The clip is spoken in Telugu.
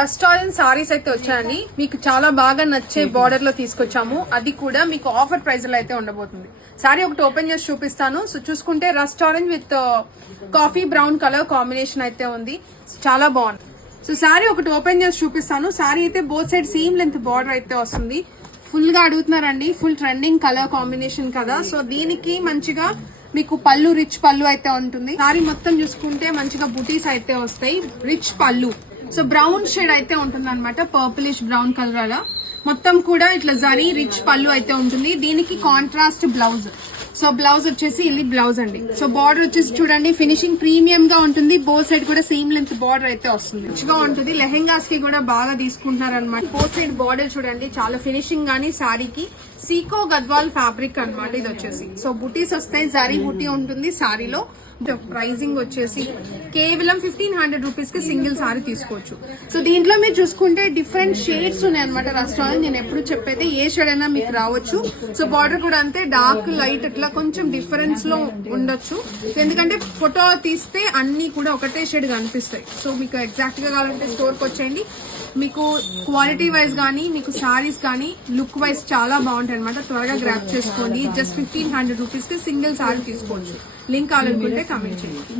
రెస్టారెంట్ సారీస్ అయితే వచ్చాయండి. మీకు చాలా బాగా నచ్చే బార్డర్ లో తీసుకొచ్చాము. అది కూడా మీకు ఆఫర్ ప్రైస్ లో అయితే ఉండబోతుంది. సారీ ఒకటి ఓపెన్ చేసి చూపిస్తాను. సో చూసుకుంటే restaurant with coffee brown colour combination అయితే ఉంది. చాలా బాగుంది. సో సారీ ఒకటి ఓపెన్ చేసి చూపిస్తాను. సారీ అయితే both side same length border అయితే వస్తుంది. ఫుల్ గా అడుగుతున్నారండి. ఫుల్ ట్రెండింగ్ కలర్ కాంబినేషన్ కదా. సో దీనికి మంచిగా మీకు పళ్ళు రిచ్ పళ్ళు అయితే ఉంటుంది. సారీ మొత్తం చూసుకుంటే మంచిగా బుటీస్ అయితే వస్తాయి. రిచ్ పళ్ళు. సో బ్రౌన్ షేడ్ అయితే ఉంటుంది అనమాట. పర్పులిష్ బ్రౌన్ కలర్ అలా మొత్తం కూడా ఇట్లా జరీ రిచ్ పళ్ళు అయితే ఉంటుంది. దీనికి కాంట్రాస్ట్ బ్లౌజ్. సో బ్లౌజ్ వచ్చేసి ఇది బ్లౌజ్ అండి. సో బార్డర్ వచ్చేసి చూడండి ఫినిషింగ్ ప్రీమియం గా ఉంటుంది. బోత్ సైడ్ కూడా సేమ్ లెంత్ బార్డర్ అయితే వస్తుంది. రిచ్ గా ఉంటుంది. లెహెంగాస్ కి కూడా బాగా తీసుకుంటున్నారు అనమాట. బోత్ సైడ్ బార్డర్ చూడండి చాలా ఫినిషింగ్ గానీ సారీకి సీకో గద్వాల్ ఫ్యాబ్రిక్ అనమాట ఇది వచ్చేసి. సో బుటీస్ వస్తాయి. జరీ బుటీ ఉంటుంది సారీలో. ప్రైజింగ్ వచ్చేసి కేవలం 1500 రూపీస్ కి సింగిల్ సారీ తీసుకోవచ్చు. సో దీంట్లో మీరు చూసుకుంటే డిఫరెంట్ షేడ్స్ ఉన్నాయి అనమాట. రెస్టారెంట్ నేను ఎప్పుడు చెప్పేది ఏ షేడ్ అయినా మీకు రావచ్చు. సో బార్డర్ కూడా అంతే డార్క్ లైట్ అట్లా కొంచెం డిఫరెన్స్ లో ఉండొచ్చు. ఎందుకంటే ఫోటో తీస్తే అన్ని కూడా ఒకటే షేడ్ కనిపిస్తాయి. సో మీకు ఎగ్జాక్ట్ గా కావాలంటే స్టోర్ కి వచ్చేయండి. మీకు క్వాలిటీ వైజ్ కానీ మీకు సారీస్ కానీ లుక్ వైజ్ చాలా బాగుంటాయి అనమాట. త్వరగా గ్రాప్ చేసుకోండి. జస్ట్ 1500 రూపీస్ కి సింగిల్ సారీ తీసుకోవచ్చు. లింక్ కావాలనుకుంటే కామెంట్ చేయండి.